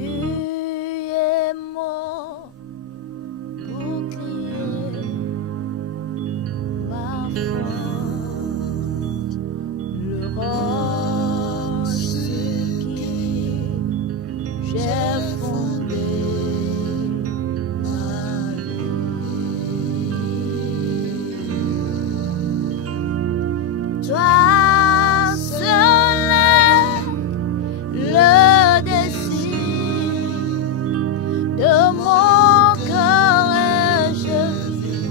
es mon bouclier, ma force, le rocher sur qui j'ai fondé ma vie. Toi seul est le désir de mon cœur et je vis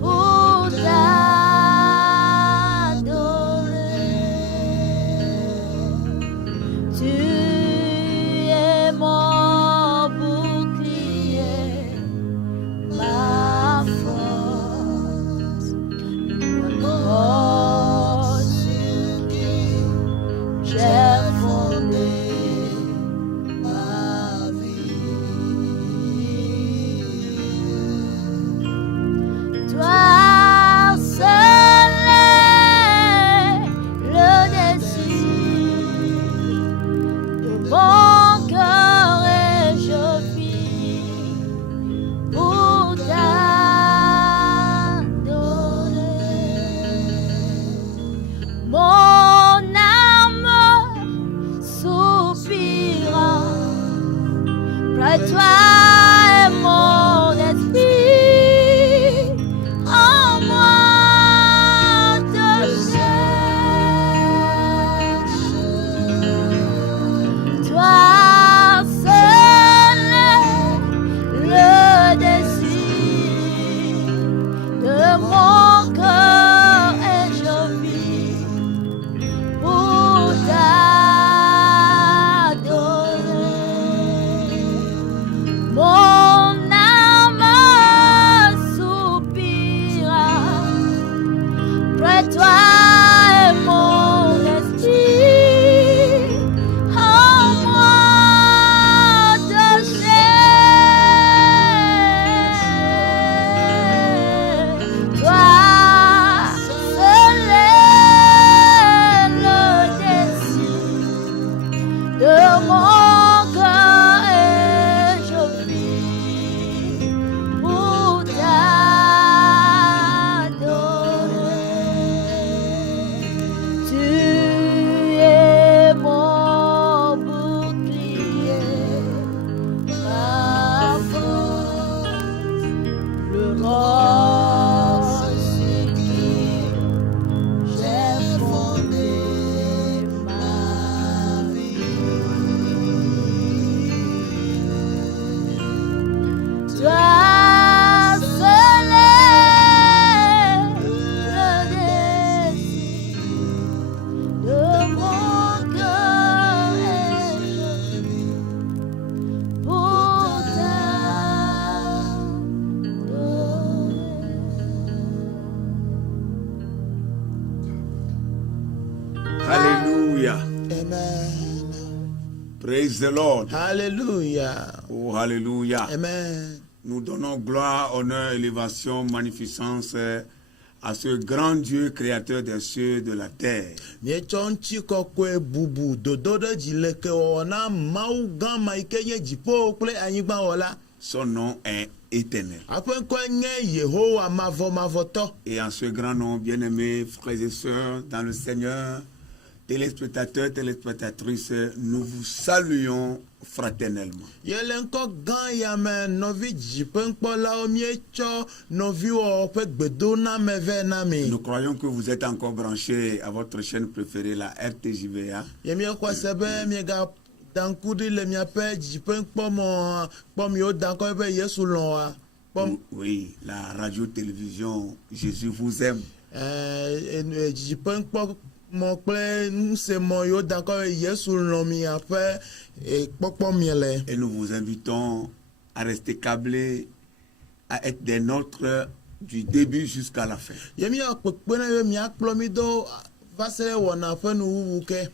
pour t'adorer. Tu es mon bouclier, ma force, le rocher sur qui j'ai fondé ma vie. Toi seul est le désir de mon cœur et je vis pour t'adorer. Mon âme soupira près de toi et mon esprit en moi te cherche. Toi seul est le désir de mon cœur et je vis pour t'adorer. Mon âme soupira près de toi et mon esprit en moi te cherche. Toi seul est le désir de mon cœur et je vis pour t'adorer. Tu es mon bouclier, ma force, le rocher sur qui j'ai fondé ma vie. Toi seul est le désir de mon cœur et je vis pour t'adorer. Hallelujah. Amen. Praise the Lord. Hallelujah. Oh, hallelujah. Amen. Nous donnons gloire, honneur, élévation, magnificence à ce grand Dieu créateur des cieux et de la terre. Mietsɔ ŋutikɔkɔe bubu dodo ɖe dzi le ke wɔwɔ na Mawu gã ma yi ke nye dziƒo kple anyigba wɔla. Son nom est éternel. Aƒe ŋkɔe nye Yehowa mavɔmavɔtɔ. Et en ce grand nom, bien-aimés frères et sœurs dans le Seigneur, téléspectateurs, téléspectatrices, nous vous saluons fraternellement. Yele ŋkɔ gã ya me nɔvi dziƒeŋkpɔlawo mietsɔ nɔviwɔwɔ ƒe gbedoname vɛ na mi. Nous croyons que vous êtes encore branchés à votre chaîne préférée, la RTJVA. Ye miexɔ se be miega danku ɖi le miaƒe dziƒeŋkpɔmɔ kpɔmiwo dan kɔ be Yesu lɔ̃a. Oui, la radio-télévision Jésus vous aime. Dziƒeŋkpɔmɔ kple ŋusẽmɔ yiwo dan kɔ be Yesu lɔ̃ miaƒe kpɔkpɔ mie le. Et nous vous invitons à rester câblés, à être des nôtres du début jusqu'à la fin. Ye miawɔ kpekpe na be miakplɔ mi do va se ɖe wɔna ƒe nuwuwu ke.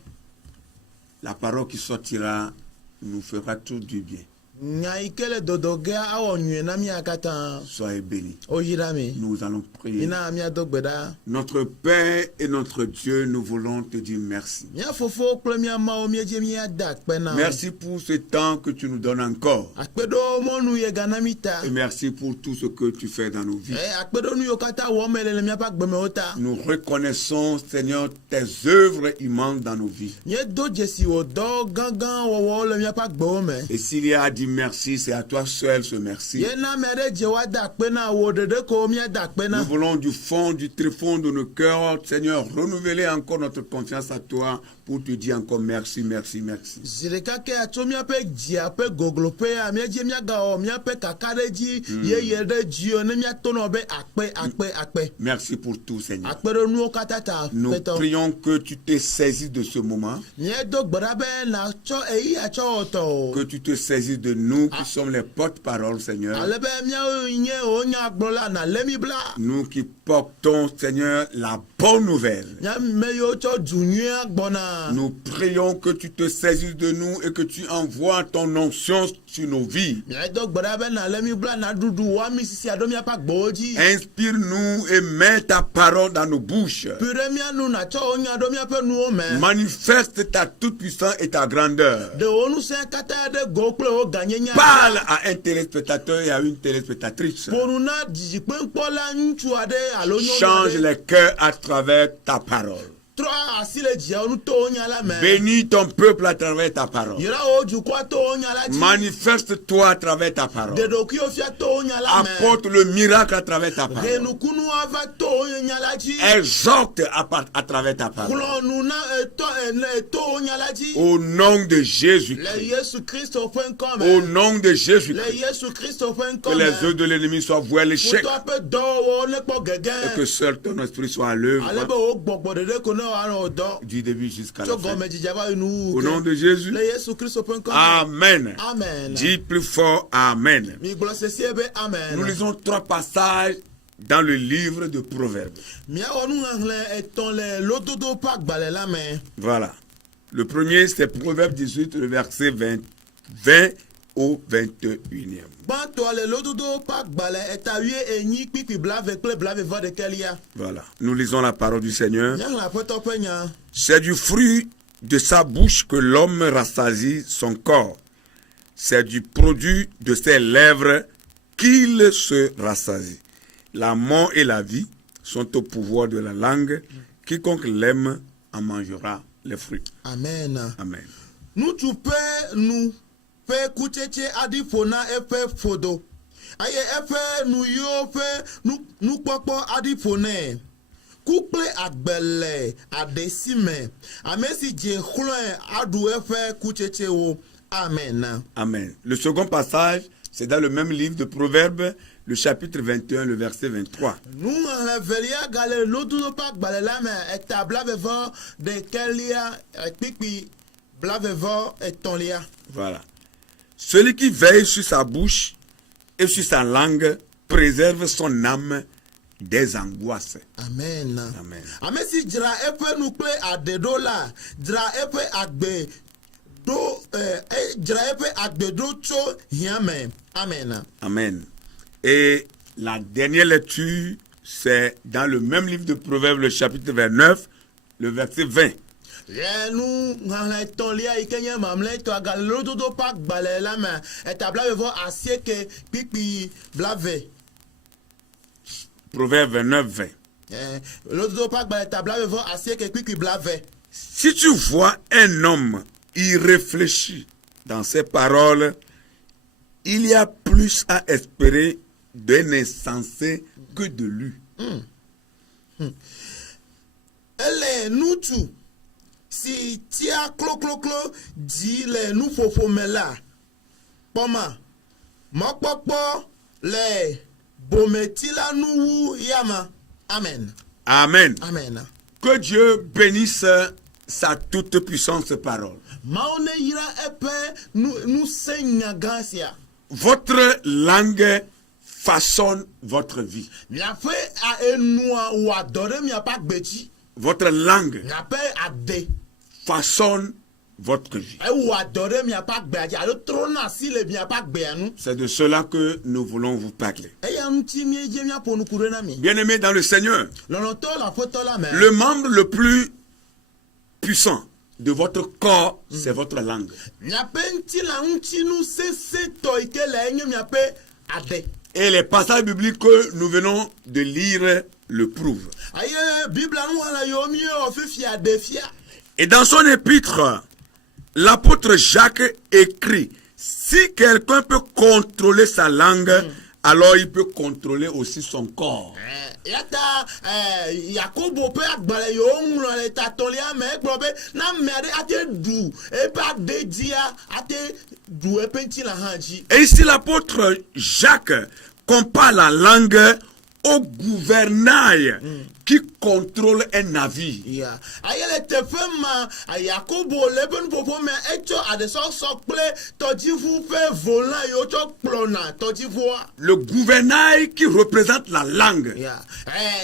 La parole qui sortira nous fera tout du bien. nya yi ke le dodoge awɔ nyuie na mia katã. Soyez bénis. Oyira mi. Nous allons prier. Mina mia do gbe ɖa. Notre Père et notre Dieu, nous voulons te dire merci. Mia fofo kple mia mawo miedze mia da akpe na. Merci pour ce temps que tu nous donnes encore. Akpeɖo mɔnu ye gana mi ta. Et merci pour tout ce que tu fais dans nos vies. Akpeɖo nu yiwo katã wɔm ele le miaƒe agbemewo ta. Nous reconnaissons, Seigneur, tes œuvres immenses dans nos vies. Mie do dzesi wò dɔ gãgã wɔwɔ le miaƒe agbewo me. Et s'il y a à dire merci, c'est à toi seul ce merci. Ye na ame ɖe dze wa da akpe na wo ɖeɖe ko mia da akpe na. Nous voulons du fond, du tréfonds de nos cœurs, Seigneur, renouveler encore notre confiance à toi pour te dire encore merci, merci, merci. Zi ɖeka ke atso miaƒe dzia ƒe gogloƒea miedze miagawɔ miaƒe kakaɖedzi yeye ɖe dziwo ne miatonɔ be akpe akpe akpe. Merci pour tout, Seigneur. Akpeɖonuwo katã ta Nous petɔ. prions que tu te saisisses de ce moment, Miedo gbe ɖa be natsɔ eyi atsɔ wɔtɔ o. que tu te saisisses de nous qui sommes les porte-paroles, Seigneur. Ale be miawo nye wo nyagblɔla nalé mi bla. Nous qui portons, Seigneur, la bonne nouvelle. Nyame yiwo tsɔ du nyuia gbɔna. Nous prions que tu te saisisses de nous et que tu envoies ton onction sur nos vies. Miedo gbe ɖa be nalé mi bla naɖuɖu wɔami sisi aɖo miaƒe agbewo dzi. Inspire-nous et mets ta parole dans nos bouches. Pi ɖe mia nu natsɔ wo nya ɖo miaƒe nuwo me. Manifeste ta toute-puissance et ta grandeur. De wo ŋusẽ katã ɖe go kple wo ganyenya. Parle à un téléspectateur et à une téléspectatrice. Ƒonu na dzidzikpekpɔla ŋutsu aɖe alo nyɔnu Change aɖe. les cœurs à travers ta parole. Trɔ asi le dziawo nu to wo nya la me. Bénis ton peuple à travers ta parole. Yra wo dukɔa to wo nya la dzi. Manifeste-toi à travers ta parole. De ɖokuiwo fia to wo nya la me. Apporte le miracle à travers ta parole. Henukunuwa va to wo nya la dzi. Exhorte à travers ta parole. Kplɔ nu na to wo nya la dzi. Au nom de Le Jésus-Christ. Yesu Kristo ƒe ŋkɔ Au me. nom de Le Jésus-Christ. Yesu Kristo ƒe Que ŋkɔ les me. œuvres de l'ennemi soient vouées à l'échec. Futɔ ƒe dɔwɔwɔ ne kpɔ Et que gɛgɛ. seul ton esprit soit à Ale l'œuvre be wo gbɔgbɔ ɖeɖe ko ne woanɔ dɔ. du début jusqu'à la Tso fin. gɔme dzidzia va yi nu. Au nom de Jésus. Le Yesu Kristo ƒe ŋkɔ me. Amen. Amen. Dis plus fort Amen. Migblɔ sesie be Nous amen. lisons 3 passages dans le livre de Proverbes. Miawɔ nuŋahlẽ etɔ̃ le lododo ƒe agbalẽ la me. Voilà. Le premier, c'est Proverbe 18, le verset 20 au 21e. Gbãtɔ le lododo ƒe agbalẽ eta-wuienyi kpikpi blave kple blaeve-vɔ-ɖekelia. Voilà. Nous lisons la parole du Seigneur. Miaxlẽ Aƒetɔ ƒe nya. C'est du fruit de sa bouche que l'homme rassasie son corps. C'est du produit de ses lèvres qu'il se rassasie. La mort et la vie sont au pouvoir de la langue. Quiconque l'aime en mangera les fruits. Amen. Amen. Nutsu ƒe nu ƒe kutsetse aɖi ƒo na eƒe ƒodo. Eye eƒe nu yiwo ƒe nukpɔkpɔ aɖi ƒo nɛ. Ku kple agbe le aɖe si me. Ame si dze xlɔ̃e aɖu eƒe kutsetsewo. Amen. Amen. Le second passage, c'est dans le même livre de Proverbes, le chapitre 21, le verset 23. Nuŋahlẽ velia gale lododo ƒe agbalẽ la me eta blaeve-vɔ-ɖekelia kpikpi blaeve-vɔ-etɔ̃lia. Voilà. Celui qui veille sur sa bouche et sur sa langue préserve son âme des angoisses. Amen. Amen. Ame si dzra eƒe nu kple aɖe ɖo la, dzra eƒe agbe ɖo dzra eƒe agbe ɖo tso hiã me. Amen. Amen. Et la dernière lecture, c'est dans le même livre de Proverbes, le chapitre 29, le verset 20. Le nuŋahlẽ etɔ̃lia yi ke nye mamlɛtɔ gale lododo ƒe agbalẽ la me eta blaeve-vɔ-asieke kpikpi blave. Proverbes 29, 20. Lododo ƒe agbalẽ eta blaeve-vɔ-asieke kpikpi blave. Si tu vois un homme irréfléchi dans ses paroles, il y a plus à espérer d'un insensé que de lui. Ele nutsu si tia klokloklo dzi le nuƒoƒo me la, kpɔma, mɔkpɔkpɔ le bometila nuwu yama. Amen. Amen. Amen. Que Dieu bénisse sa toute puissante parole. Mawu ne yra eƒe nusẽ nyagã sia. Votre langue façonne votre vie. Miaƒe enua wɔa dɔ ɖe miaƒe agbe dzi. Votre langue Miaƒe ade façonne votre vie. Ewɔ adɔ ɖe miaƒe agbea dzi alo trɔna asi le miaƒe agbea nu. C'est de cela que nous voulons vous parler. Eya ŋuti míedze míaƒo nuku ɖe na mi. Bien-aimés dans le Seigneur, Lɔlɔtɔ le aƒetɔ la me. le membre le plus puissant de votre corps, c'est votre langue. Miaƒe ŋutilã ŋutinu sesẽtɔ yi ke le enye miaƒe aɖe. Et les passages bibliques que nous venons de lire le prouvent. Aye Biblia nu hã le yewo míewɔ fifia ɖe fia. Et dans son épître, l'apôtre Jacques écrit, si quelqu'un peut contrôler sa langue, alors il peut contrôler aussi son corps. Yata Yakobo ƒe agbalẽ yewo ŋlɔ le tatɔlia me egblɔ be na ame aɖe ate ɖu eƒe aɖe dzia ate ɖu eƒe ŋutilã hã dzi. Et ici l'apôtre Jacques compare la langue au gouvernail qui contrôle un navire. Ya aye le teƒe ma Yakobo le eƒe nuƒoƒo me etsɔ aɖesɔsɔ kple tɔdziʋu ƒe volant yiwo tsɔ kplɔna tɔdziʋua. Le gouvernail qui représente la langue Ya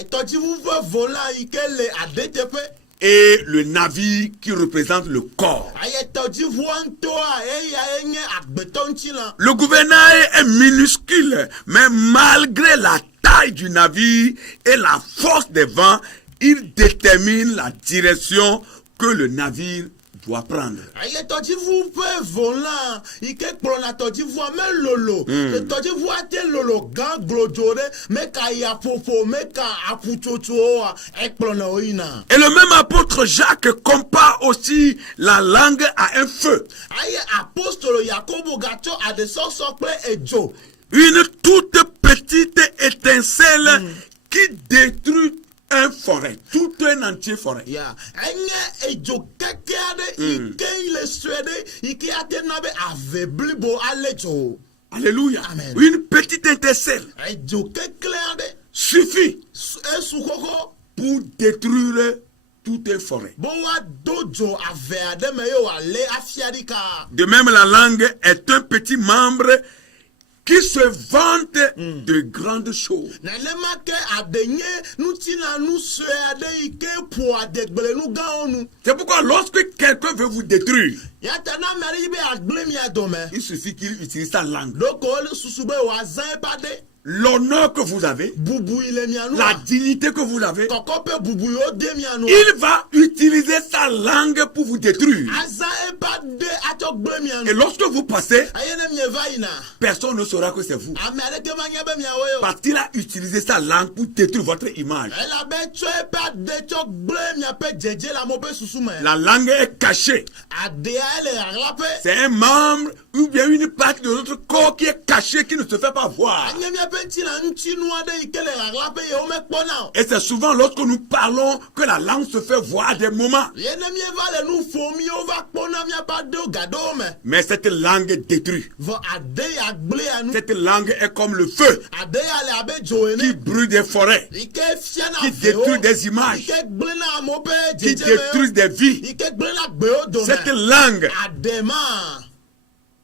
tɔdziʋu ƒe volant yi ke le aɖe teƒe. et le navire qui représente le corps. Aye tɔdziʋua ŋutɔa eya nye agbetɔ ŋutilã. Le gouvernail est minuscule, mais malgré la taille du navire et la force des vents, il détermine la direction que le navire doit prendre. Aye tɔdziʋu ƒe volant yi ke kplɔna tɔdziʋua melolo. Tɔdziʋua te lolo gã glodzo ɖe meka yaƒoƒo meka aƒutsotsoa ekplɔna wo yina. Et le même apôtre Jacques compare aussi la langue à un feu. Aye apostolo Yakobo gatsɔ aɖesɔsɔ kple edzo. Une toute petite étincelle qui détruit un forêt, tout un entier forêt. Ya enye edzo keke aɖe yi ke le sue ɖe yi ke ate na be ave blibo ale dzo. Alléluia. Amen. Une petite étincelle Edzo kekle aɖe suffit esu xoxo pour détruire toute une forêt. bo woado dzo ave aɖe me ye wòale afia ɖika. De même, la langue est un petit membre qui se vante de grandes choses. Nenema ke aɖe nye ŋutilã nu sue aɖe yi ke ƒoa adegblenu gãwo nu. C'est pourquoi lorsque quelqu'un veut vous détruire, Yata na ame aɖe yi be agblẽ mia dome. il suffit qu'il utilise sa langue. Ɖoko wole susu be wòazã eƒe aɖe. L'honneur que vous avez, Bubu yi le mia nu. la dignité que vous avez, Kɔkɔƒe bubu yiwo de mia nu. il va utiliser sa langue pour vous détruire. Azã eƒe aɖe atsɔ gblẽ mia Et nu. lorsque vous passez, Eye ne mieva yina. personne ne saura que c'est vous. Ame aɖeke manya be miawoe o. Parce qu'il a utilisé sa langue pour détruire votre image. Elabe tsɔ eƒe aɖe tsɔ gblẽ miaƒe dzedze le amewo ƒe susu me. La langue est cachée. Aɖea ele aɣlaƒe. C'est un membre ou bien une partie de notre corps qui est cachée, qui ne se fait pas voir. Anye miaƒe ŋutilã ŋutinu aɖe yi ke le aɣlaƒe yewo mekpɔna o. Et c'est souvent lorsque nous parlons que la langue se fait voir à des moments. Ye ne mieva le nu ƒom yewo va kpɔna miaƒe aɖewo gaɖewo me. Mais cette langue détruit. Vɔ aɖe ya gblẽa nu. Cette langue est comme le feu Aɖe ya le abe dzo qui ene. brûle des forêts, Yi ke fiana qui avewo. détruit des images, Yi ke gblẽna amewo ƒe qui dzedze détruit me. des vies. Yi ke gblẽna gbewo dome. Cette langue, Aɖema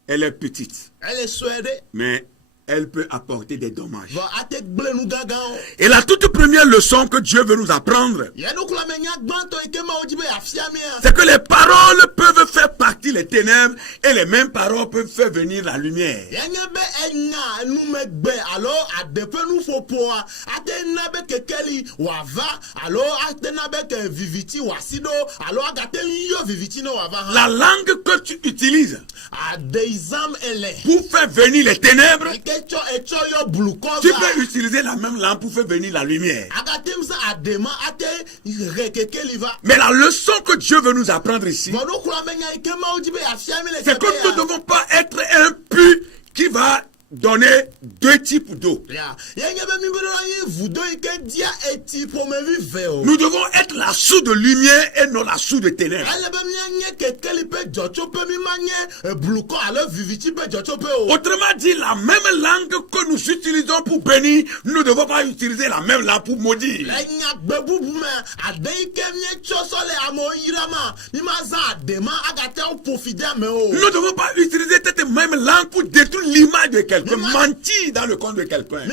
elle est petite, ele sue ɖe. mais elle peut apporter des dommages. Vɔ ate gblẽ nu gãgãwo. Et la toute première leçon que Dieu veut nous apprendre, Ye nukulamenya gbãtɔ yi ke Mawu dzi be yeafia mia. c'est que les paroles peuvent faire partie des ténèbres et les mêmes paroles peuvent faire venir la lumière. Yenye be enya numegbe alo aɖe ƒe nuƒoƒoa ate na be kekeli wòava alo ate na be ke viviti wòasi ɖo alo agate ŋu yɔ viviti ne wòava La hã. langue que tu utilises Aɖe yi zãm ele. pour faire venir les ténèbres, Yi ke etsɔ yɔ blukɔ tu va. peux utiliser la même langue pour faire venir la lumière. Agate ŋu sẽ aɖema ate he kekeli va. Mais la leçon que Dieu veut nous apprendre ici, Vɔ nukulamenya yi ke Mawu dzi be yeafia mi le c'est que teƒe nous ne ya. devons pas être un puits qui va donner deux types d'eau. Ya, yenye be mi be ɖo anyi vudo yi ke dia eti ƒomevi ve o. Nous devons être la source de lumière et non la source de ténèbres. Ale be mianye kekeli ƒe dzɔtsoƒe mi ma nye blukɔ alo viviti ƒe dzɔtsoƒe o. Autrement dit, la même langue que nous utilisons pour bénir, nous ne devons pas utiliser la même langue pour maudire. Le nyagbe bubu me aɖe yi ke mietsɔ sɔ le amewo yra ma mi ma zã aɖe ma agate wo ƒo fi de amewo. Nous ne devons pas utiliser cette même même langue pour détruire l'image de quelqu'un, mentir dans le compte de quelqu'un.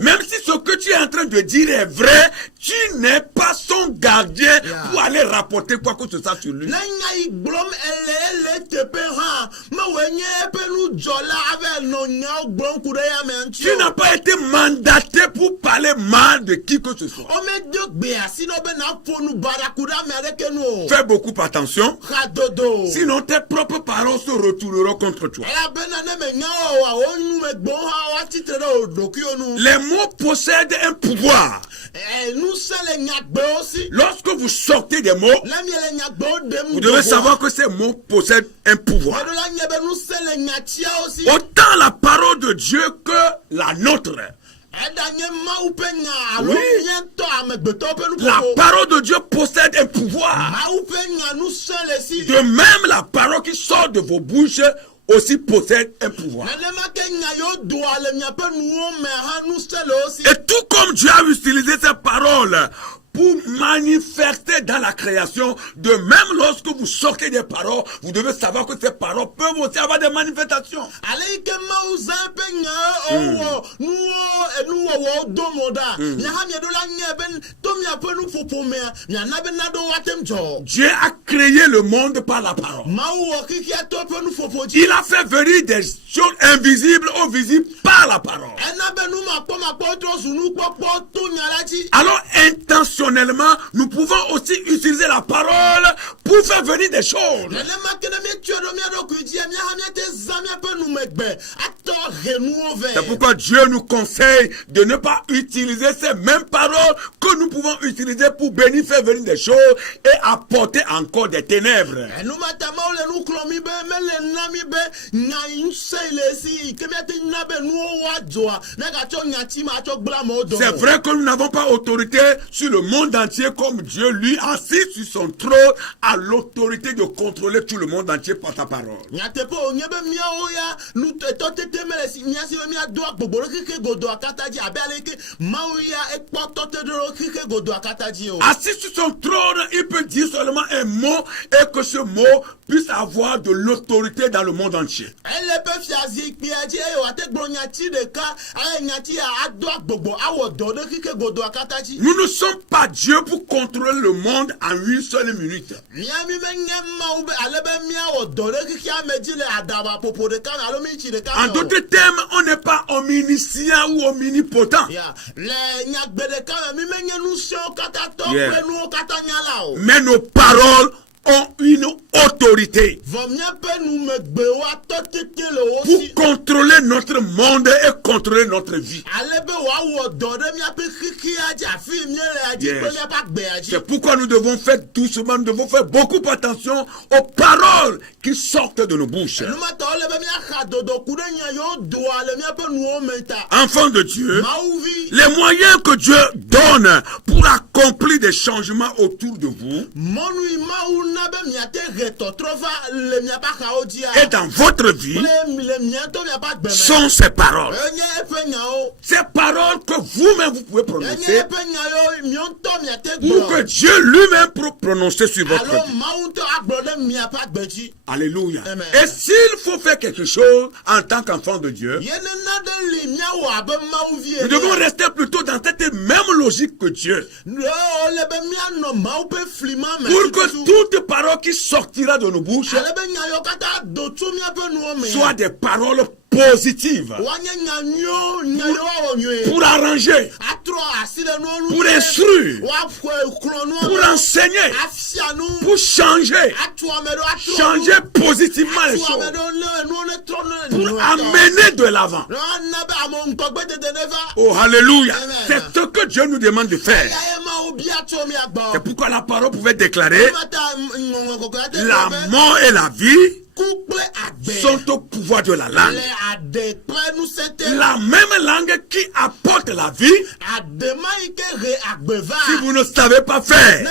Même si ce que tu es en train de dire est vrai, tu n'es pas son gardien pour aller rapporter quoi que ce soit sur lui. Tu n'as pas été mandaté pour parler mal de qui que ce soit. Fais beaucoup attention, sinon tes propres paroles se retourneront contre toi. Les mots possèdent un pouvoir. Lorsque vous sortez des mots, vous devez savoir que ces mots possèdent un pouvoir. Autant la parole de Dieu que la nôtre. Oui. La parole de Dieu possède un pouvoir. De même, la parole qui sort de vos bouches aussi possède un pouvoir. Et tout comme Dieu a utilisé ces paroles pour manifester dans la création, de même lorsque vous sortez des paroles, vous devez savoir que ces paroles peuvent aussi avoir des manifestations. Dieu a créé le monde par la parole. Il a fait venir des choses invisibles ou visibles par la parole. Alors intentionnellement, nous pouvons aussi utiliser la parole pour faire venir des choses. C'est pourquoi Dieu nous conseille de ne pas utiliser ces mêmes paroles que nous pouvons utiliser pour bénir, faire venir des choses et apporter encore des ténèbres. C'est vrai que nous n'avons pas autorité sur le monde entier comme Dieu, lui, assis sur son trône, a l'autorité de contrôler tout le monde entier par sa parole. Assis sur son trône, il peut dire seulement un mot et que ce mot puisse avoir de l'autorité dans le monde entier. Nous ne sommes pas Dieu pour contrôler le monde en une seule minute. En d'autres termes, on n'est pas omniscient ou omnipotent. Mais nos paroles ont une autorité pour contrôler notre monde et contrôler notre vie. C'est pourquoi nous devons faire doucement, nous devons faire beaucoup attention aux paroles qui sortent de nos bouches. Enfants de Dieu, les moyens que Dieu donne pour accomplir des changements autour de vous et dans votre vie sont ces paroles. Ces paroles que vous-même vous pouvez prononcer ou que Dieu lui-même peut prononcer sur votre vie. Alléluia. Et s'il faut faire quelque chose en tant qu'enfant de Dieu, nous devons rester plutôt dans cette même logique que Dieu. Pour que toute parole qui sortira de nos bouches soit des paroles positives pour arranger, pour instruire, pour enseigner, pour changer positivement les choses, pour amener de l'avant. Oh, alléluia. C'est ce que Dieu nous demande de faire. C'est pourquoi la parole pouvait déclarer: la mort et la vie sont au pouvoir de la langue. La même langue qui apporte la vie, si vous ne savez pas faire,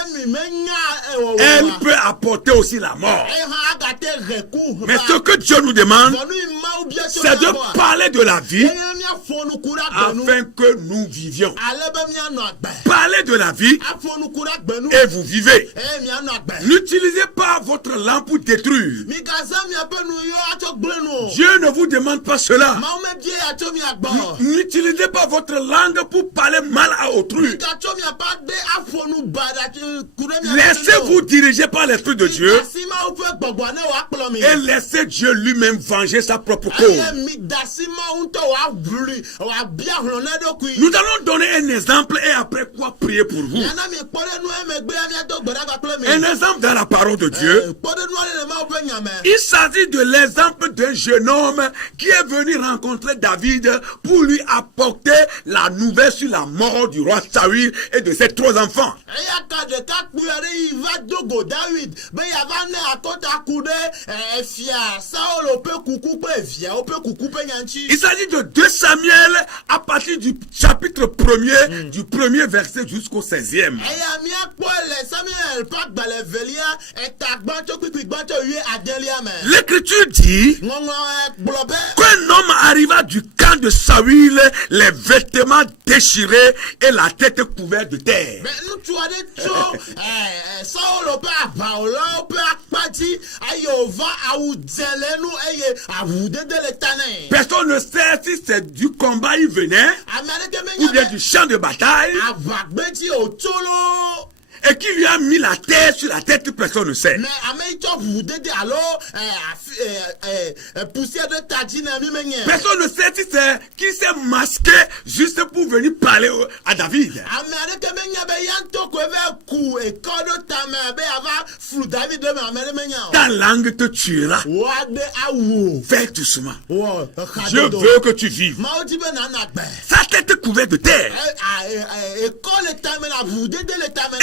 elle peut apporter aussi la mort. Mais ce que Dieu nous demande, c'est de parler de la vie afin que nous vivions. Parlez de la vie et vous vivez. N'utilisez pas votre langue pour détruire. Dieu ne vous demande pas cela. N'utilisez pas votre langue pour parler mal à autrui. Laissez-vous diriger par l'Esprit de Dieu et laissez Dieu lui-même venger sa propre cause. Nous allons donner un exemple et après quoi prier pour vous. Un exemple dans la parole de Dieu. Il s'agit de l'exemple d'un jeune homme qui est venu rencontrer David pour lui apporter la nouvelle sur la mort du roi Saül et de ses 3 enfants. Il s'agit de 2 Samuel à partir du chapitre 1er, du 1er verset jusqu'au 16e. L'Écriture dit qu'un homme arriva du camp de Saül, les vêtements déchirés et la tête couverte de terre. Personne ne sait si c'est du combat il venait ou bien du champ de bataille. Et qui lui a mis la terre sur la tête, personne ne sait. Personne ne sait si c'est qui s'est masqué juste pour venir parler à David. Ta langue te tuera. Fais doucement. Je veux que tu vives. Sa tête couverte de terre. Et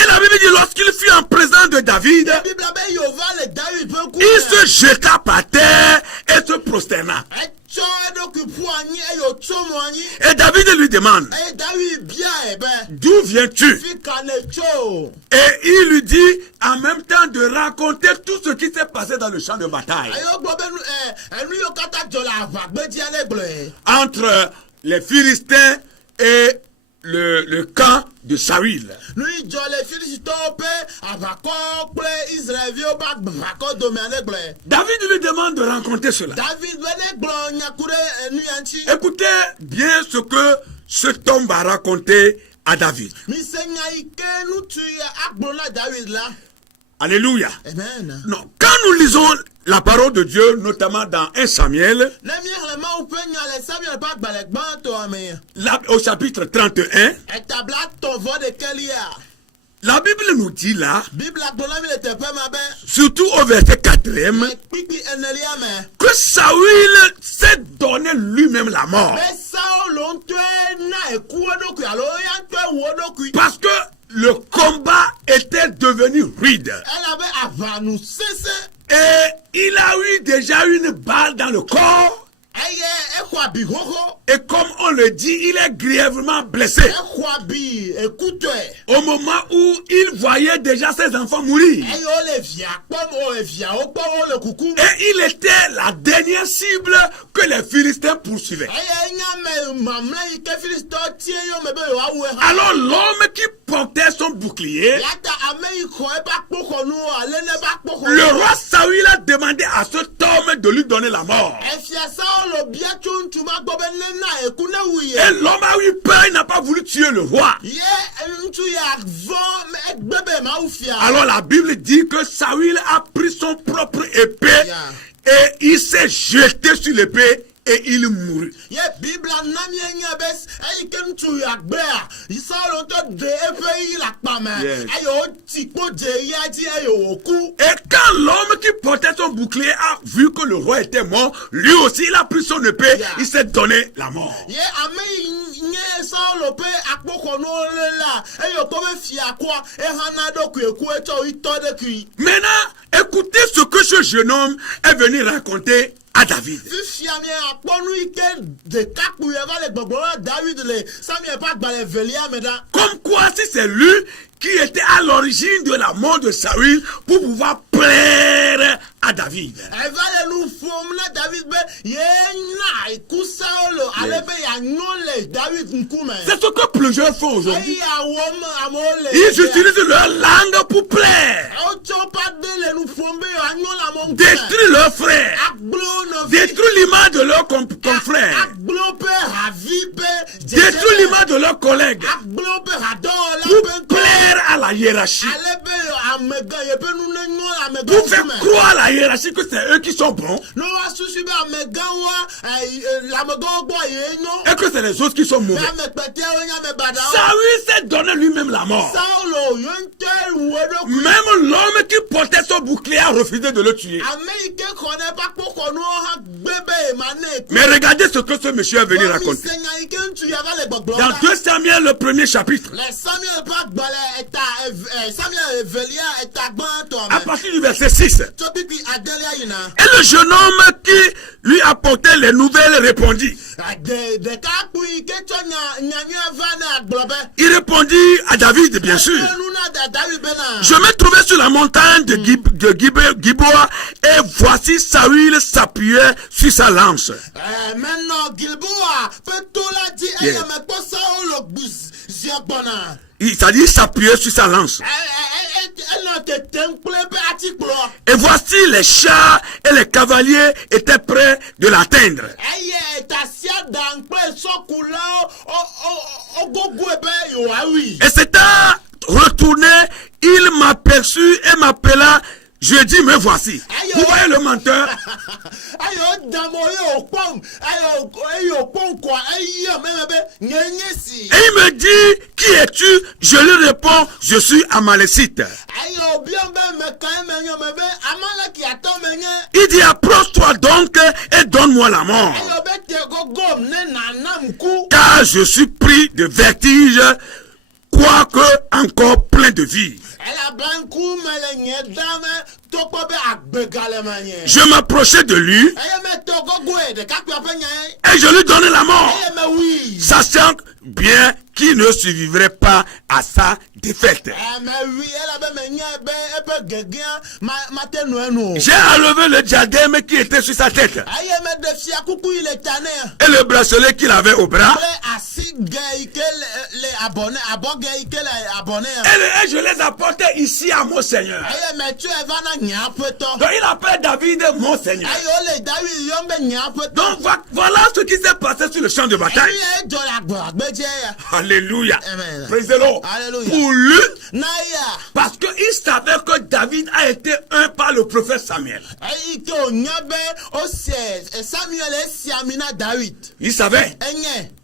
la Bible dit, lorsqu'il fut en présence de David, il se jeta par terre et se prosterna. Et David lui demande, d'où viens-tu? Et il lui dit en même temps de raconter tout ce qui s'est passé dans le champ de bataille. Entre les Philistins et le camp de Saül. David lui demande de raconter cela. Écoutez bien ce que cet homme va raconter à David. Alléluia. Amen. Non, quand nous lisons la parole de Dieu, notamment dans 1 Samuel, au chapitre 31, la Bible nous dit là, surtout au verset 4e, que Saül s'est donné lui-même la mort. Parce que le combat était devenu rude. Et il a eu déjà une balle dans le corps. Et comme on le dit, il est grièvement blessé. Au moment où il voyait déjà ses enfants mourir. Et il était la dernière cible que les Philistins poursuivaient. Alors l'homme qui portait son bouclier, le roi Saül a demandé à cet homme de lui donner la mort. Et l'homme a eu peur, il n'a pas voulu tuer le roi. Alors la Bible dit que Saül a pris son propre épée et il s'est jeté sur l'épée et il mourut. Et quand l'homme qui portait son bouclier a vu que le roi était mort, lui aussi il a pris son épée, il s'est donné la mort. Maintenant, écoutez ce que ce jeune homme est venu raconter à David. Comme quoi, si c'est lui qui était à l'origine de la mort de Saül pour pouvoir plaire à David. Elle va nous former David be yena ikusaulo alebe ya nyole David nkume. C'est ce que plusieurs font aujourd'hui. Ayi awom amole. Ils utilisent leur langue pour plaire. Ochopa de nous former anyola mon. Détruire leurs frères. Détruire l'image de leurs confrères. Détruire l'image de leurs collègues. Pour plaire à la hiérarchie. Pour faire croire à la hiérarchie que c'est eux qui sont bons. Et que c'est les autres qui sont mauvais. Saül s'est donné lui-même la mort. Même l'homme qui portait son bouclier a refusé de le tuer. Mais regardez ce que ce monsieur est venu raconter. Dans 2 Samuel, le premier chapitre, à partir du verset 6, et le jeune homme qui lui apportait les nouvelles répondit. Il répondit à David, bien sûr. Je me trouvais sur la montagne de Giboa et voici Saül s'appuyait sur sa lance. Yeah. C'est-à-dire s'appuyer sur sa lance. Et voici les chars et les cavaliers étaient prêts de l'atteindre. Et s'étant retourné, il m'aperçut et m'appela. Je dis, me voici. Vous voyez le menteur? Et il me dit, qui es-tu? Je lui réponds, je suis Amalécite. Il dit, approche-toi donc et donne-moi la mort. Car je suis pris de vertige, quoique encore plein de vie. Je m'approchai de lui et je lui donnai la mort, sachant bien qu'il ne survivrait pas à sa défaite. J'ai enlevé le diadème qui était sur sa tête et le bracelet qu'il avait au bras. Et je les apportais ici à mon Seigneur. Donc il appelle David mon Seigneur. Donc voilà ce qui s'est passé sur le champ de bataille. Alléluia. Praise the Lord. Pour lui, parce qu'il savait que David a été un par le prophète Samuel. Il savait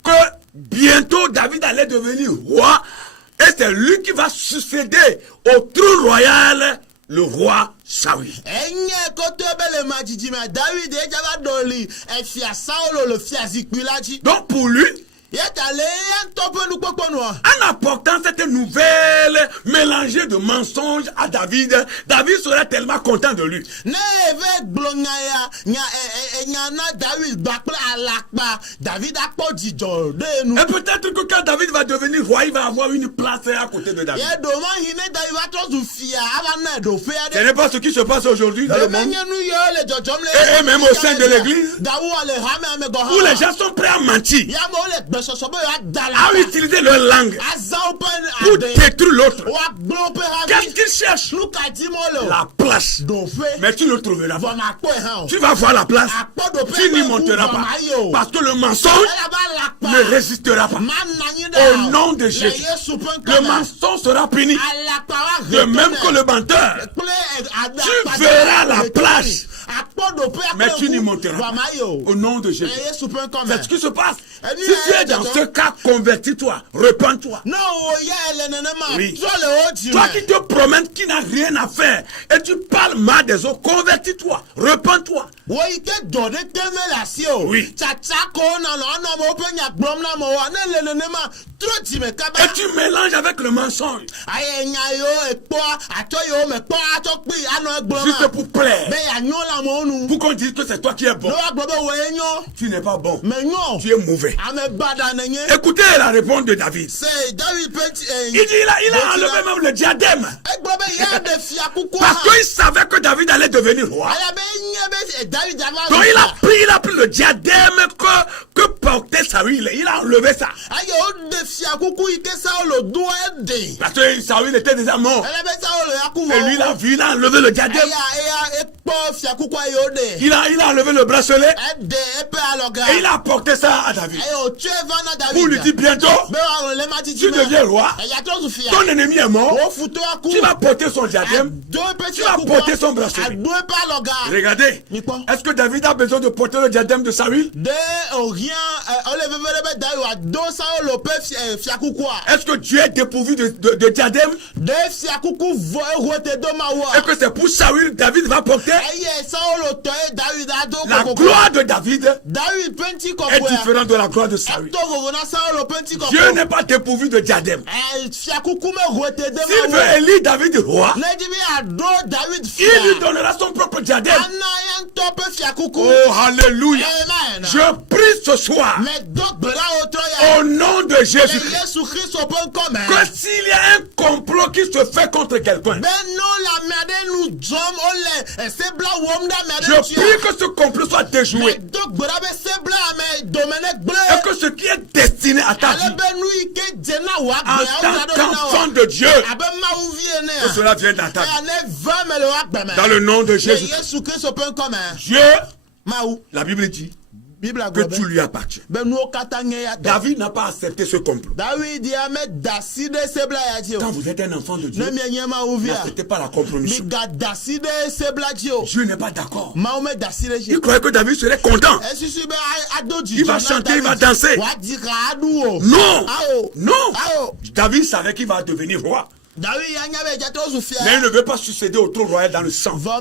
que bientôt David allait devenir roi et c'est lui qui va succéder au trône royal, le roi Saül. Donc pour lui, en apportant cette nouvelle mélangée de mensonges à David, David serait tellement content de lui. Et peut-être que quand David va devenir roi, il va avoir une place à côté de David. Ce n'est pas ce qui se passe aujourd'hui dans le monde. Et même au sein de l'église, où les gens sont prêts à mentir, à utiliser leur langue pour détruire l'autre. Qu'est-ce qu'ils cherchent? La place. Mais tu ne trouveras pas. Tu vas voir la place. Tu n'y monteras pas. Parce que le mensonge ne résistera pas. Au nom de Jésus, le mensonge sera puni. De même que le menteur. Tu verras la place. Mais tu n'y monteras pas. Au nom de Jésus. C'est ce qui se passe. Si tu es dans ce cas, convertis-toi, repens-toi. Oui. Toi qui te promènes, qui n'as rien à faire, et tu parles mal des autres, convertis-toi, repens-toi. Oui. Et tu mélanges avec le mensonge. Juste pour plaire. Pour qu'on dise que c'est toi qui es bon. Tu n'es pas bon. Tu es mauvais. Écoutez la réponse de David. Il dit il a enlevé même le diadème. Parce qu'il savait que David allait devenir roi. Donc il a pris le diadème que portait Saül. Il a enlevé ça. Parce que Saül était déjà mort. Et lui, il a enlevé le diadème. Il a enlevé le bracelet. Et il a porté ça à David. Pour lui dire bientôt, tu deviens roi. Ton ennemi est mort. Tu vas porter son diadème. Tu vas porter son bracelet. Regardez. Est-ce que David a besoin de porter le diadème de Saül? Est-ce que Dieu est dépourvu de diadème? Et que c'est pour Saül, David va porter? La gloire de David est différente de la gloire de Saül. Dieu n'est pas dépourvu de diadème. S'il veut élire David roi, il lui donnera son propre diadème. Oh, alléluia. Je prie ce soir au nom de Jésus-Christ que s'il y a un complot qui se fait contre quelqu'un, je prie que ce complot soit déjoué et que ce qui est destiné à ta vie en tant qu'enfant de Dieu, que cela vienne à ta vie dans le nom de Jésus. Dieu, la Bible dit que tu lui appartiens. David n'a pas accepté ce complot. Quand vous êtes un enfant de Dieu, n'acceptez pas la compromission. Dieu n'est pas d'accord. Il croyait que David serait content. Il va chanter, il va danser. Non, non. David savait qu'il va devenir roi. Mais il ne veut pas succéder au trône royal dans le sang. Au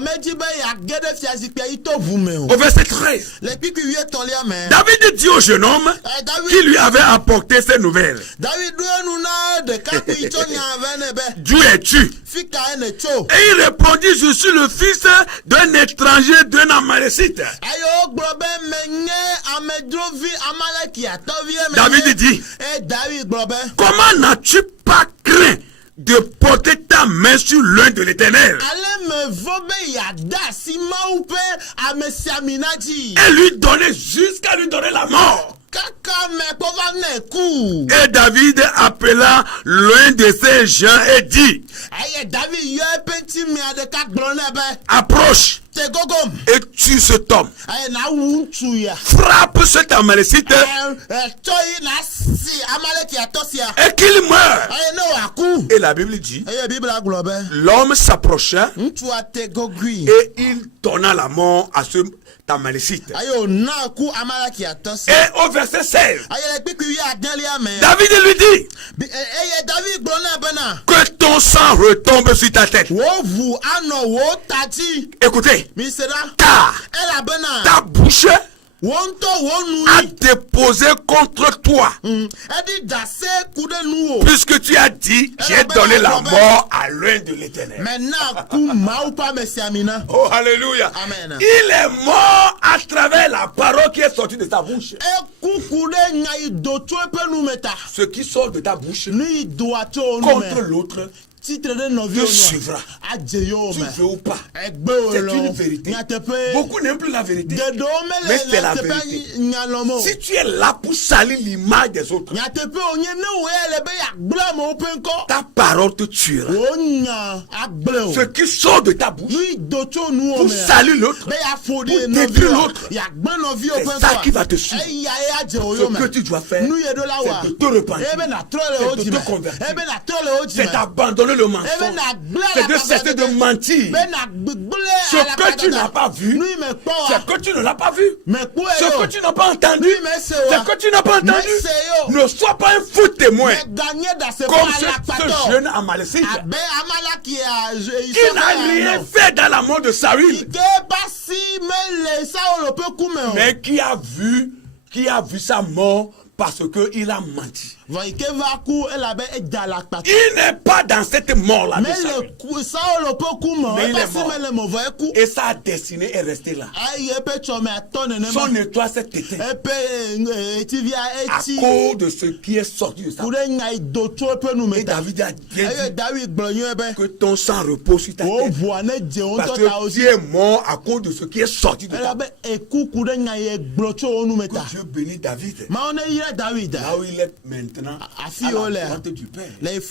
verset 13, David dit au jeune homme qui lui avait apporté ces nouvelles: D'où es-tu? Et il répondit: Je suis le fils d'un étranger, d'un Amalécite. David dit: Comment n'as-tu pas craint de porter ta main sur l'un de l'Éternel et lui donner jusqu'à lui donner la mort? Et David appela l'un de ses gens et dit: Approche et tue cet homme. Frappe cet Amalécite et qu'il meure. Et la Bible dit: L'homme s'approcha et il donna la mort à ce Amalécite. Et au verset 16, David lui dit: Que ton sang retombe sur ta tête. Écoutez, car ta bouche a déposé contre toi, puisque tu as dit: J'ai donné la mort à l'un de l'Éternel. Oh, alléluia. Amen. Il est mort à travers la parole qui est sortie de ta bouche. Ce qui sort de ta bouche contre l'autre te suivra. Tu veux ou pas, c'est une vérité. Beaucoup n'aiment plus la vérité, mais c'est la vérité. Si tu es là pour salir l'image des autres, ta parole te tuera. Ce qui sort de ta bouche pour salir l'autre, pour détruire l'autre, c'est ça qui va te suivre. Ce que tu dois faire, c'est de te repentir, c'est de te convertir, c'est d'abandonner le mensonge, c'est de cesser de mentir. Ce que tu n'as pas vu, c'est que tu ne l'as pas vu. Ce que tu n'as pas entendu, c'est que tu n'as pas entendu. Ne sois pas un faux témoin comme ce jeune Amalécite qui n'a rien fait dans la mort de Saül, mais qui a vu sa mort parce qu'il a menti. Il n'est pas dans cette mort-là. Mais il est mort. Et sa destinée est restée là. Son étoile s'est éteinte à cause de ce qui est sorti de sa bouche. Et David a dit que ton sang repose sur ta tête. Parce que tu es mort à cause de ce qui est sorti de ta bouche. Que Dieu bénit David. Là où il est maintenant, à la droite du Père. Nous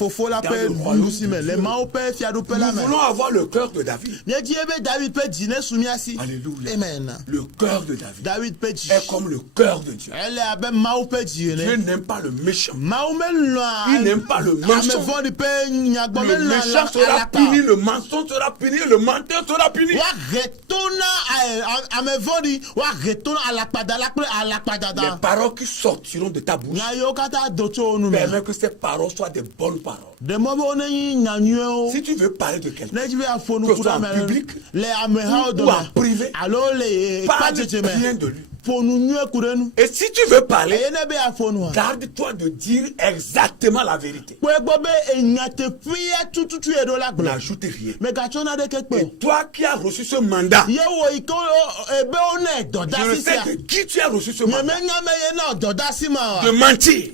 voulons avoir le cœur de David. Alléluia. Amen. Le cœur de David est comme le cœur de Dieu. Dieu n'aime pas le méchant. Il n'aime pas le mensonge. Le méchant sera puni, le mensonge sera puni, le menteur sera puni. Les paroles qui sortiront de ta bouche, permets que ces paroles soient des bonnes paroles. Si tu veux parler de quelqu'un, que ce soit en public ou en privé, parle bien de lui. Et si tu veux parler, garde-toi de dire exactement la vérité. N'ajoute rien. Et toi qui as reçu ce mandat, je ne sais de qui tu as reçu ce mandat. De mentir,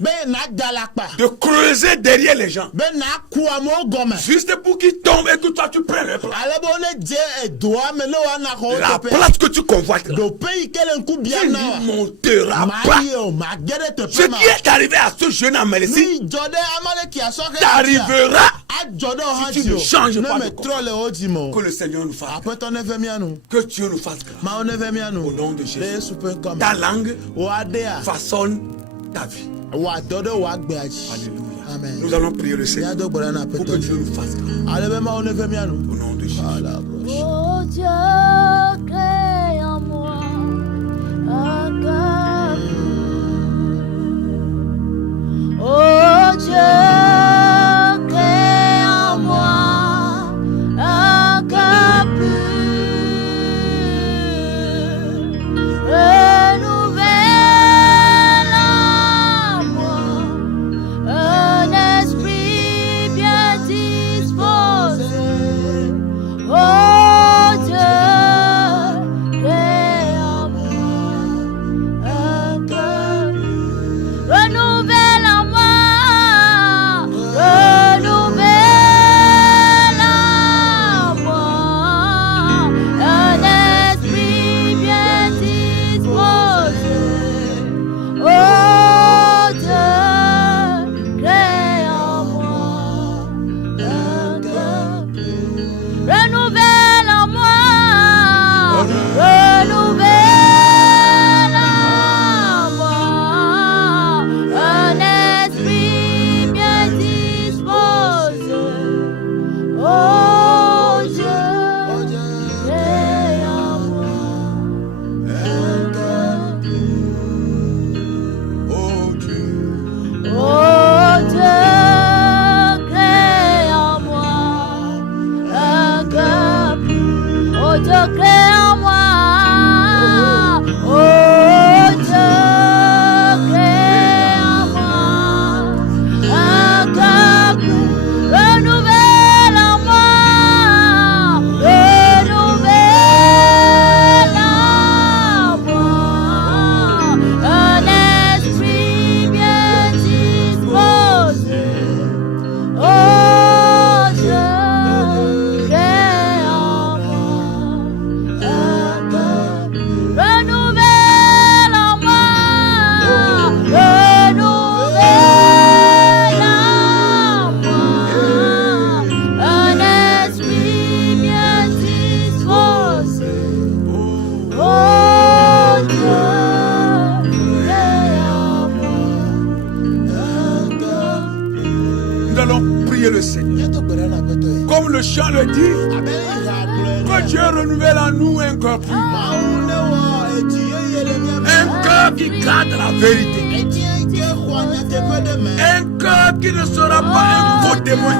de creuser derrière les gens, juste pour qu'ils tombent et que toi tu prennes le place. La place que tu convoites là, tu n'y monteras pas. Ce qui est arrivé à ce jeune Amalekite t'arrivera si tu ne changes pas de comportement. Que le Seigneur nous fasse grâce. Que Dieu nous fasse grâce. Au nom de Jésus. Ta langue façonne ta vie. Alléluia. Amen. Nous allons prier le Seigneur pour que Dieu nous fasse grâce. Au nom de Jésus. Oh Dieu, crée en moi un cœur pur. Oh Dieu, crée en moi un cœur pur. Renouvelle en moi un esprit bien disposé. Oh Dieu, crée en moi un cœur pur. Renouvelle en moi, renouvelle en moi un esprit bien disposé. Oh Dieu, crée en moi un cœur pur. Renouvelle en moi, renouvelle en moi un esprit bien disposé. Oh Dieu, crée en moi un cœur pur. Oh Dieu. Oh Dieu, crée en moi un cœur pur. Oh Dieu, crée en moi. Oh Dieu, crée en moi un cœur pur. Renouvelle en moi, renouvelle en moi un esprit bien disposé. Oh Dieu, crée en moi un cœur pur. Renouvelle en moi, renouvelle en moi un esprit bien disposé. Oh Dieu, crée en moi un cœur pur. Nous allons prier le Seigneur. Comme le chant le dit, que Dieu renouvelle en nous un cœur pur. Un cœur qui garde la vérité. Un cœur qui ne sera pas un faux témoin.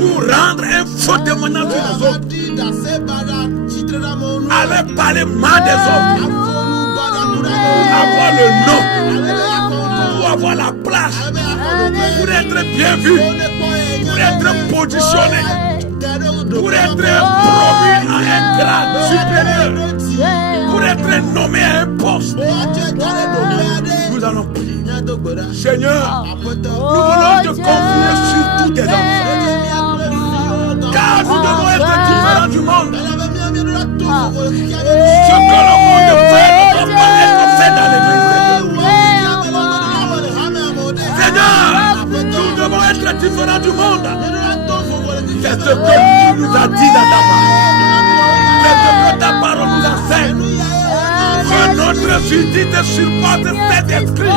Pour rendre un faux témoignage sur les autres. Aller parler mal des autres. Avoir le nom avoir la place, pour être bien vu, pour être positionné, pour être promu à un grade supérieur, pour être nommé à un poste. Nous allons prier. Seigneur, nous voulons te confier sur tous tes enfants. Car nous devons être différents du monde. Ce que le monde fait ne doit pas être fait dans l'église. Seigneur, nous devons être différents du monde. C'est ce que tu nous as dit dans ta parole. C'est ce que ta parole nous enseigne. Que notre utilité supporte cet esprit.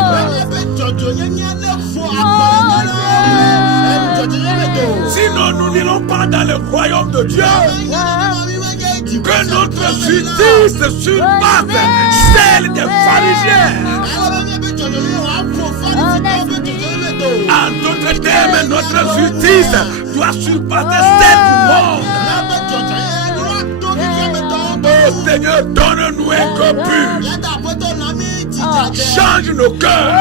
Sinon, nous n'irons pas dans le royaume de Dieu. Que notre justice surpasse celle des pharisiens. En d'autres termes, notre justice doit surpasser celle du monde. Oh Seigneur, donne-nous un cœur pur. Change nos cœurs.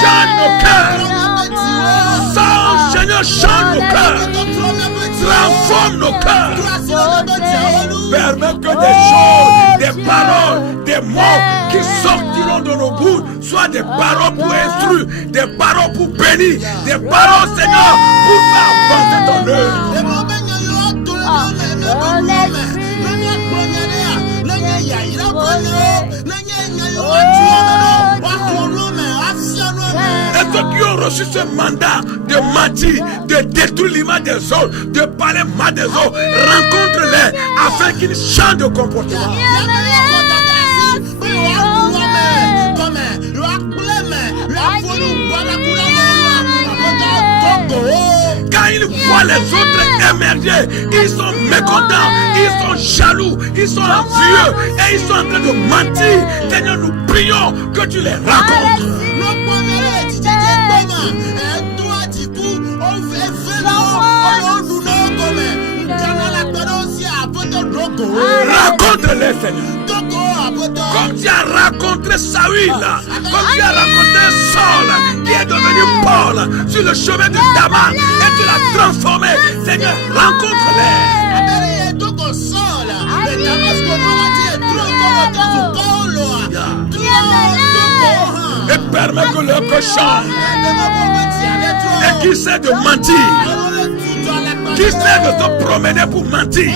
Change nos cœurs. Seigneur, change nos cœurs. Transforme nos cœurs. Permets que des choses, des paroles, des mots qui sortiront de nos bouches soient des paroles pour instruire, des paroles pour bénir, des paroles, Seigneur, pour faire avancer ton œuvre. Et ceux qui ont reçu ce mandat de mentir, de détruire l'image des autres, de parler mal des autres, rencontre-les afin qu'ils changent de comportement. Quand ils voient les autres émerger, ils sont mécontents, ils sont jaloux, ils sont envieux et ils sont en train de mentir. Seigneur, nous prions que tu les rencontres. Raconte-les, Seigneur. Comme tu as rencontré Saül, comme tu as rencontré Saul, qui est devenu Paul sur le chemin de Damas, et tu l'as transformé. Seigneur, rencontre-les. Et permets que leur cœur change. Et qui sait de mentir, qui sait de se promener pour mentir,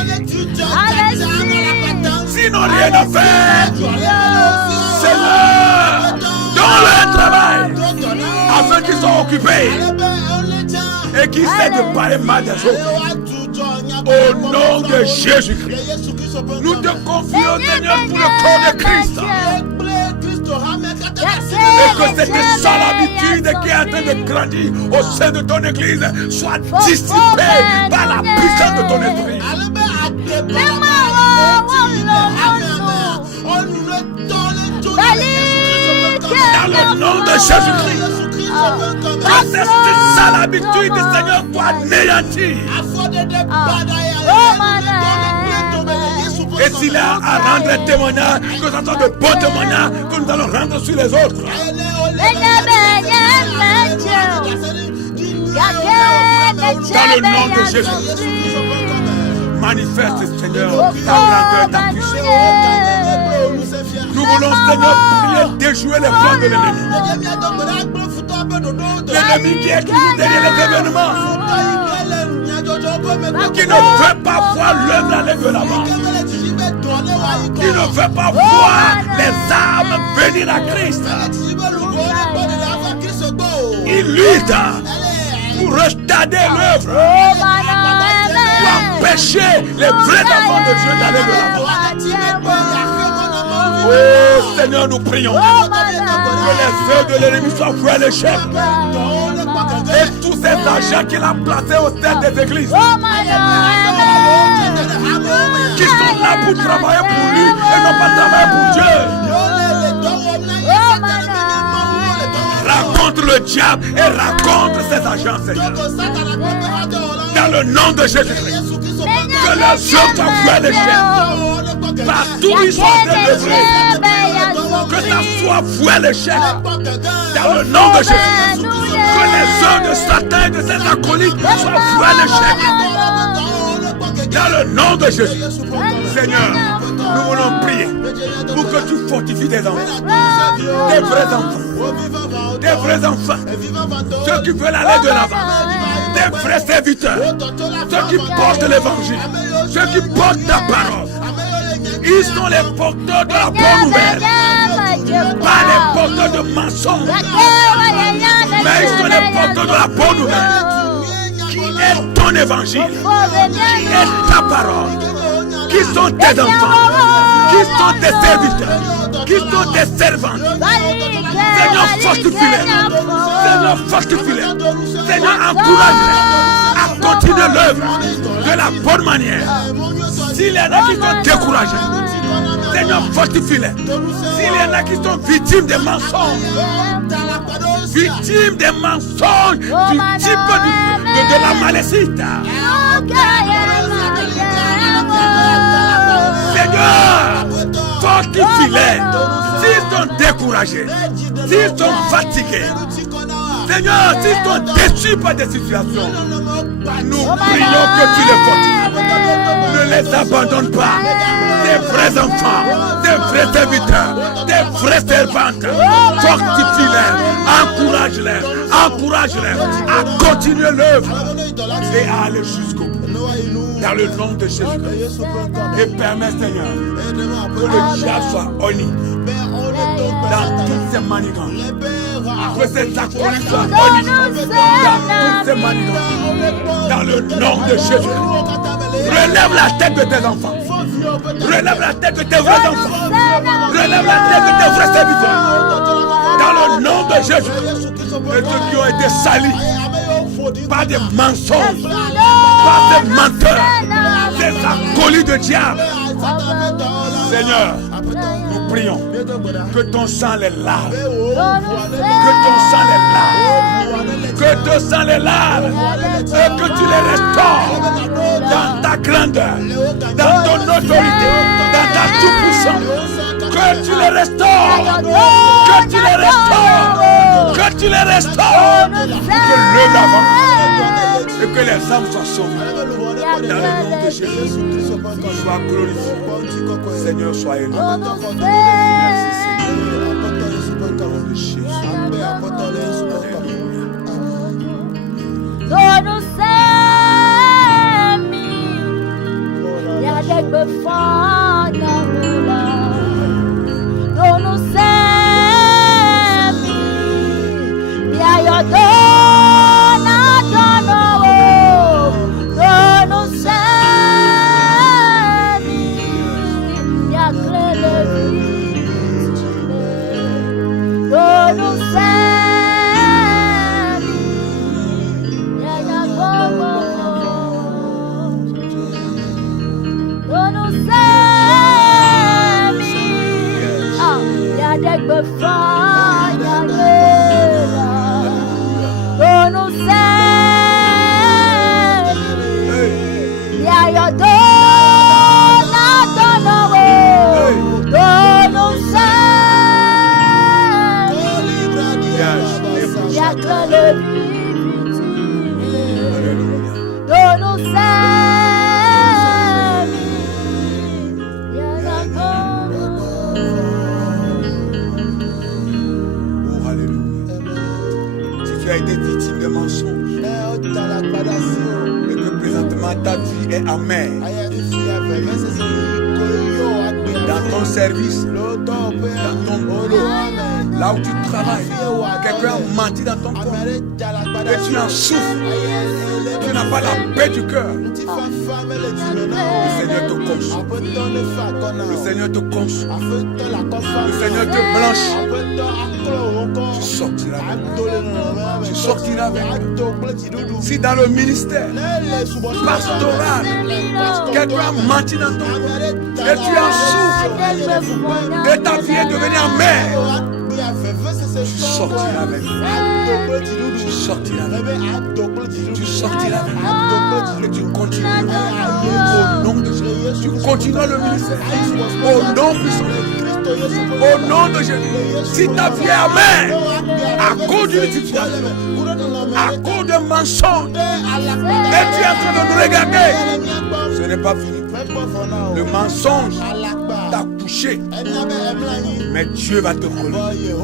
sinon rien à faire. Seigneur, dans leur travail, afin qu'ils soient occupés et qui sait de parler mal des autres. Au nom de Jésus-Christ, nous te confions, Seigneur, pour le corps de Christ. Et que cette sale habitude qui est en train de grandir au sein de ton église soit dissipée par la puissance de ton esprit. Dans le nom de Jésus-Christ, que cette sale habitude, Seigneur, soit anéantie. Et s'il y a à rendre un témoignage, que ce soit de bons témoignages que nous allons rendre sur les autres. Dans le nom de Jésus, manifeste, Seigneur, ta grandeur, ta puissance. Nous voulons, Seigneur, prier, déjouer les plans de l'ennemi. L'ennemi qui est toujours derrière les événements, qui ne veut pas voir l'œuvre aller de l'avant, qui ne veut pas voir les âmes venir à Christ. Il lutte pour retarder l'œuvre, pour empêcher les vrais enfants de Dieu d'aller de l'avant. Oh Seigneur, nous prions que les œuvres de l'ennemi soient voués à l'échec. Et tous ces agents qu'il a placés au sein des églises, qui sont là pour travailler pour lui et non pas travailler pour Dieu. Rencontre le diable et rencontre ses agents, Seigneur. Dans le nom de Jésus-Christ, que leurs œuvres soient vouées à l'échec. Partout où ils sont en train d'œuvrer, que ça soit voué à l'échec. Dans le nom de Jésus. Que les œuvres de Satan et de ses acolytes soient voués à l'échec. Dans le nom de Jésus. Seigneur, nous voulons prier pour que tu fortifies tes enfants. Tes vrais enfants. Tes vrais enfants. Ceux qui veulent aller de l'avant. Tes vrais serviteurs. Ceux qui portent l'évangile. Ceux qui portent ta parole. Ils sont les porteurs de la bonne nouvelle. Pas les porteurs de mensonges. Mais ils sont les porteurs de la bonne nouvelle. Qui est ton évangile? Qui est ta parole? Qui sont tes enfants? Qui sont tes serviteurs? Qui sont tes servantes? Seigneur, fortifie-les. Seigneur, fortifie-les. Seigneur, encourage-les à continuer l'œuvre de la bonne manière. S'il y en a qui sont découragés, Seigneur, fortifie-les. S'il y en a qui sont victimes des mensonges, victimes des mensonges du type de la malécite, Seigneur, fortifie-les. S'ils sont découragés, s'ils sont fatigués, Seigneur, s'ils sont déçus par des situations, nous prions que tu les fortifies. Ne les abandonne pas. Tes vrais enfants, tes vrais serviteurs, tes vraies servantes, fortifie-les, encourage-les à continuer l'œuvre et à aller jusqu'au bout. Dans le nom de Jésus. Et permets, Seigneur, que le diable soit honni dans toutes ses manigances. Que ces acolytes soient honnis dans toutes ces manigances. Dans le nom de Jésus. Relève la tête de tes enfants. Relève la tête de tes vrais enfants. Relève la tête de tes vrais serviteurs. Dans le nom de Jésus. Et ceux qui ont été salis par des mensonges, par des menteurs, des acolytes de diable. Seigneur, nous prions que ton sang les lave. Que ton sang les lave. Que ton sang les lave. Et que tu les restaures dans ta grandeur, dans ton autorité, dans ta toute-puissance. Que tu les restaures. Que tu les restaures. Que tu les restaures. Que l'œuvre avance. Et que les âmes soient sauvées. Dans le nom de Jésus, sois glorifié. Seigneur, sois élevé. Merci Seigneur. Dans le nom de Jésus. Dono semi ya dek befana mula. Dono semi ya yo dona dono. Dono semi ya krele. Dono semi. Dek befanya lela, dono semi, ya yo dona dono semi, ya krele dono semi. Tu as été victime de mensonges et que présentement ta vie est amère. Dans ton service, dans ton boulot, là où tu travailles, quelqu'un a menti dans ton corps et tu en souffres. Tu n'as pas la paix du cœur. Le Seigneur te console. Le Seigneur te console. Le Seigneur te blanchit. Tu sortiras avec. Tu sortiras avec. Si dans le ministère pastoral, quelqu'un a menti dans ton corps et tu en souffres, et ta vie est devenue amère, tu sortiras avec. Tu sortiras avec. Tu sortiras avec. Et tu continueras. Au nom de Jésus. Tu continueras le ministère. Au nom puissant de Christ. Au nom de Jésus. Si ta vie est amère, à cause d'une situation, à cause d'un mensonge, et tu es en train de nous regarder, ce n'est pas fini. Le mensonge t'a couché, mais Dieu va te relever.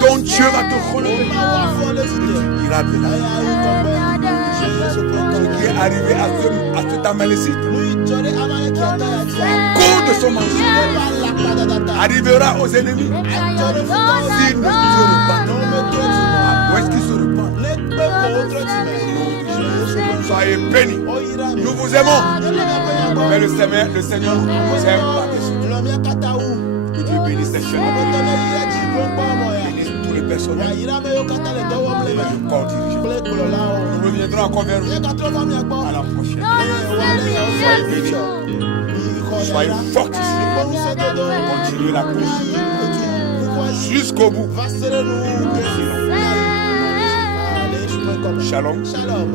Ton Dieu va te relever. Tu iras de là. Ce qui est arrivé à cet Amalécite, à cause de son mensonge, arrivera aux ennemis. S'ils ne se repentent, où est-ce qu'ils se repentent? Soyez bénis. Nous vous aimons. Mais le Seigneur nous aime par-dessus. Que Dieu bénisse ces chaînes. Bénisse tous les personnels. Le corps dirigeant. Nous reviendrons encore vers vous à la prochaine. Soyez bénis. Soyez fortifiés. Continuez la course jusqu'au bout. Shalom. Shalom.